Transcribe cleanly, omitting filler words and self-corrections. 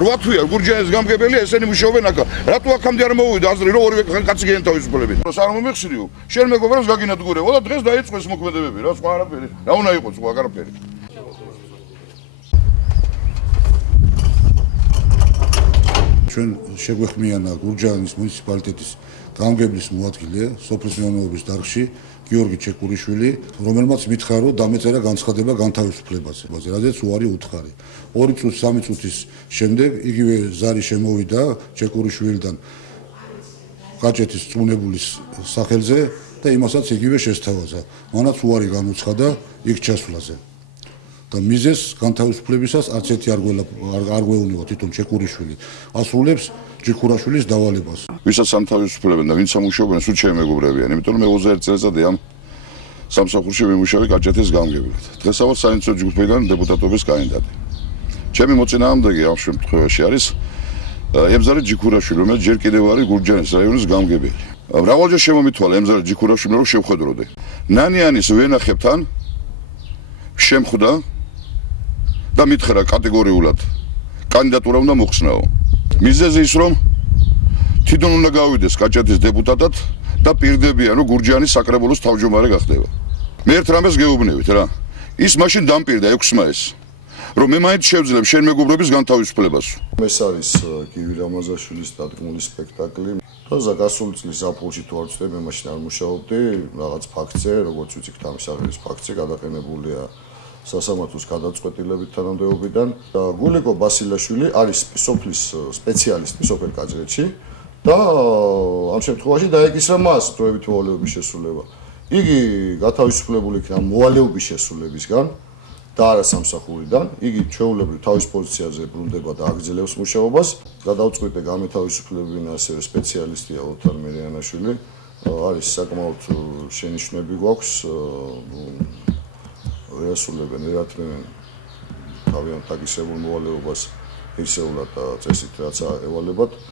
8 თვეა გურჯაანის გამგებელი ესენი მუშაობენ აქ. რატო აქამდე არ მოვიდა აზრი რომ ორივე კაცი გაენთავისუფლებით? არ მომიხსნიო. შენ მეგობრებს გაგინადგურებო და დღეს დაიწყო ეს მოქმედებები რა სხვა არაფერი. რა უნდა იყოს სხვა არაფერი. ჩვენ შეგვეხმიანა გურჯაანის მუნიციპალიტეტის გამგებლის მოადგილე სოფლის მეურნეობის დარგში გიორგი ჩეკურიშვილი, რომელმაც მითხრა რომ დამეწერა განცხადება განთავისუფლებაზე, რადგან უარი უთხარი. 2 წუთი 3 წუთის შემდეგ იგივე ზარი შემოვიდა ჩეკურიშვილიდან გაჭეთის წუნებულის სახელზე და იმასაც იგივე შესთავაზა. მანაც უარი განუცხადა იქ ჩასვლაზე. და მიზეს განთავისუფლებისას არც ერთი არ გვეუბნება თვითონ ჩეკურიშვილი. ასრულებს ჯიქურაშვილის დავალებას. ვისაც ამთავისუფლებენ და ვინც ამუშაობენ, სულ ჩემი მეგობრებიან, იმიტომ რომ მე 21 წელიწადი ამ სამსახურში ვიმუშავე გაჭეთის გამგებლად. დღესავად საინტერესო ჯგუფიდან დეპუტატობის კანდიდატი. ჩემი მოწინააღმდეგე ამ შემთხვევაში არის ემზარე ჯიქურაშვილი, რომელიც ჯერ კიდევ არის გურჯაანის რაიონის გამგებელი. მრავალჯერ შემომითვალა ემზარე ჯიქურაშვილი რომ შევხვედროდე. ნანიანის ვენახებთან შემხვდა და მითხრა კატეგორიულად კანდიდატურა უნდა მოხსნაო. მიზეზი ის რომ თვითონ უნდა გავიდეს გაჭეთის დეპუტატად და პირდებიან რომ გურჯაანის საკრებულოს თავმჯდომარე გახდება. მე ერთ რამეს გეუბნებით რა. ის მაშინ დამპირდა 6 მაისს რომ მე მაინც შევძლებ შენ მეგობრების განთავისუფლებას. ეს არის გივი რამაზაშვილის დადგმული სპექტაკლი. და გასული წლის ზაფხულში თუ არ ვცდები, მე მაშინ არ მუშაობდი რაღაც ფაქტზე, როგორც ვიცი, თამისაღების ფაქტზე გადაყენებულია სასამართლოს გადაწყვეტილებით თანამდებობიდან და გულიკო ბასილაშვილი არის სოფლის სპეციალისტი სოფელ კაჭრეთში და ამ შემთხვევაში დაეკისრა მას დროებით მოვალეობის შესრულება. იგი გათავისუფლებული იქნა მოვალეობის შესრულებისგან და არა სამსახურიდან. იგი ჩვეულებრივ თავის პოზიციაზე ბრუნდება და აგრძელებს მუშაობას. გადავწყვიტე გამეთავისუფლებინა ასევე სპეციალისტია ოთარ მერიანაშვილი. არის საკმაოდ შენიშვნები გვაქვს. ვეასრულებენ, ვეათმევენ თავიანთ აგისრებულ მოვალეობას ისეულად და წესით რაც ევალებათ.